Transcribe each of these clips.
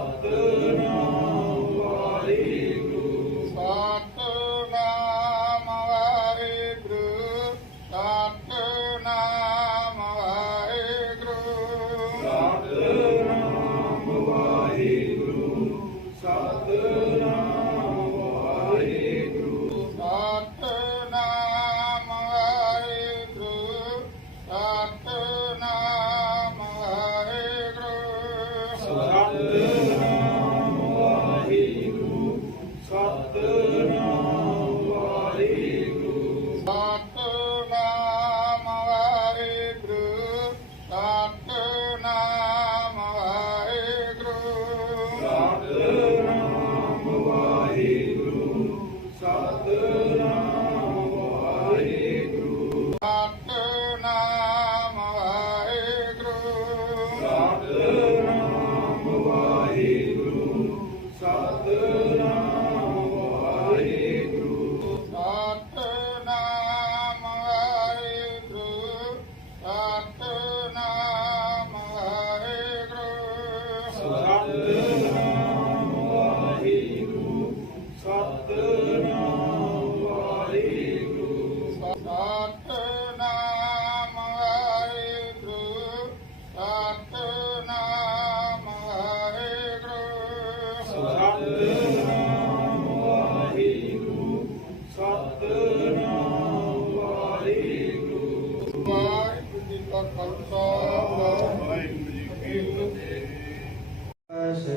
Good.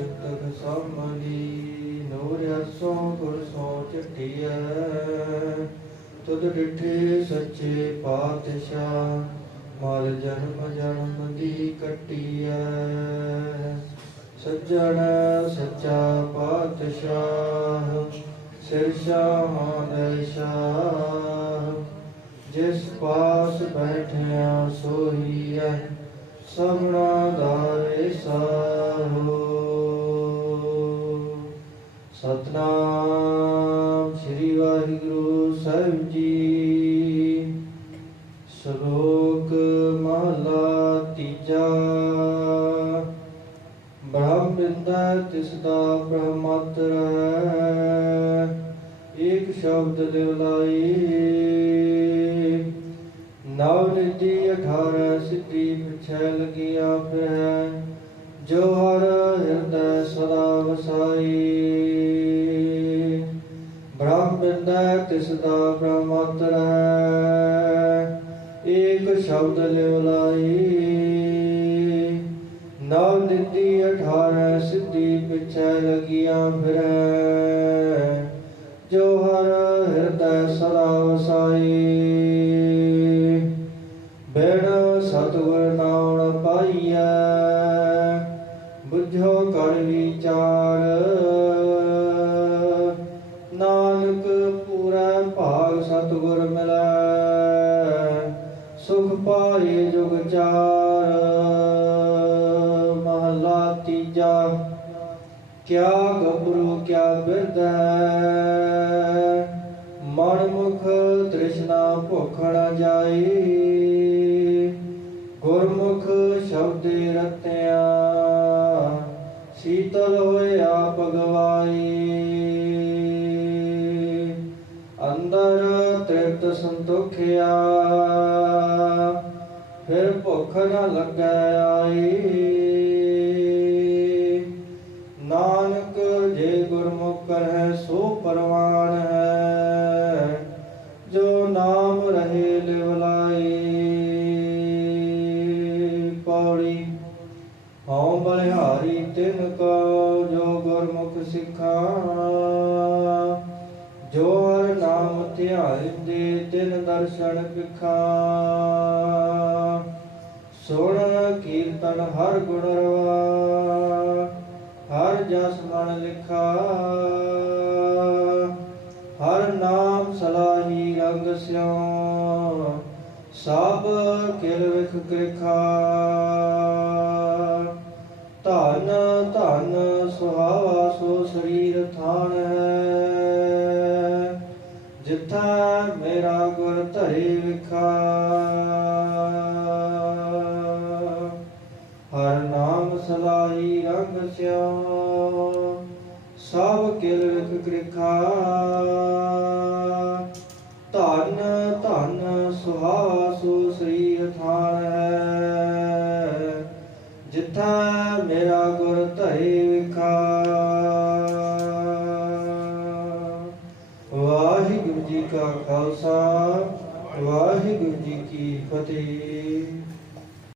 ਫਤਿਹ ਸਿਫਤਕ ਸਮਦੀ ਨੂਰ ਅਸੋਂ ਗੁਰ ਸੋ ਚਟਿਐ ਤੁਧ ਡਿਠੇ ਸੱਚੇ ਪਾਤਸ਼ਾਹ, ਮਲ ਜਨਮ ਜਨਮ ਦੀ ਕਟਿਐ। ਸੱਜਣ ਸੱਚਾ ਪਾਤਸ਼ਾਹ, ਸਿਰ ਸ਼ਾਹਾਂ ਦੇ ਸ਼ਾਹ ਜਿਸ ਪਾਸ ਬੈਠਿਆ ਸੋਈ ਸਭਨਾ ਦਾ ਸਾਹੋ ਸਤਨਾਮ ਸ੍ਰੀ ਵਾਹਿਗੁਰੂ ਸਾਹਿਬ ਜੀ। ਸ਼ਲੋਕ ਮਹਲਾ ਤੀਜਾ। ਬ੍ਰਹਮ ਬਿੰਦਾ ਤਿਸ ਦਾ ਬ੍ਰਹਮਤਰ ਏਕ ਸ਼ਬਦ ਲਿਵਲਾਈ ਨਵ ਨਿਧੀ 18 ਸਿੱਧੀ ਪਿਛੈ ਲਗਿਆ ਫਿਰ। ਜੋ ਤਿਸ ਦਾ ਬ੍ਰਹਮਤਰ ਏਕ ਸ਼ਬਦ ਲਿਵਲਾਈ ਨਵ ਨਿਧੀ 18 ਸਿੱਧੀ ਪਿਛੈ ਲਗਿਆ ਫਿਰ। ਜੋ ਹਰ ਹਿਰਦੈ ਸਦਾ ਵਸਾਈ ਪਾਏ ਜੁਗ ਚਾਰ, ਮਹਲਾ ਤੀਜਾ। ਕਿਆ ਗੱਭਰੂ, ਕਿਆ ਬਿਰਦਾ। ਮਨ ਮੁਖ ਤ੍ਰਿਸ਼ਨਾ ਭੁਖ ਨ ਜਾਈ ਗੁਰਮੁਖ ਸ਼ਬਦੇ ਰਤਿਆ। ਸੀਤਲ ਹੋਇਆ ਭਗਵਾਈ ਅੰਦਰ ਤ੍ਰਿਪਤ ਸੰਤੋਖਿਆ। ਫਿਰ ਭੁਖ ਨ ਲੱਗੈ ਆਈ ਨਾਨਕ, ਜੇ ਗੁਰਮੁਖ ਹੈ, ਸੋ ਪਰਵਾਨ ਹੈ। ਜੋ ਨਾਮ ਰਹੇ ਲਿਵਲਾਈ ਪੌੜੀ, ਹਉ ਬਲਿਹਾਰੀ, ਤਿਨ ਕੋ ਜੋ ਗੁਰਮੁਖ ਸਿਖਾ। ਜੋ ਹਰ ਨਾਮ ਧਿਆਨ ਦੇ, ਤਿਨ ਦਰਸ਼ਨ ਪਿਖਾ। ਸੁਣ ਕੀਰਤਨ ਹਰ ਗੁਣ ਰਵਾ, ਹਰ ਜਸ ਮਨ ਲਿਖਾ। ਹਰ ਨਾਮ ਸਲਾਹੀ ਰੰਗ ਸਿਉ, ਸਭ ਕਿਲ ਵਿਖ ਕ੍ਰਿਖਾ। ਧਨ ਧਨ ਸੁਹਾਵਾ ਸੋ ਸਰੀਰ ਥਾਨ ਹੈ। ਜਿਥਾ ਮੇਰਾ ਗੁਰ ਧਰੇ ਵਿਖਾ। ਰੰਗ ਸਭ ਕਿਲ ਵਿਖ ਕ੍ਰਿਖਾ। ਧਨ ਧਨ ਸੁਹਾਵਾ ਸੋ ਸਰੀਰ ਹੈ, ਜਿਥਾ ਮੇਰਾ ਗੁਰ ਧਰੇ ਵਿਖਾ। ਵਾਹਿਗੁਰੂ ਜੀ ਕਾ ਖਾਲਸਾ, ਵਾਹਿਗੁਰੂ ਜੀ ਕੀ ਫਤਿਹ।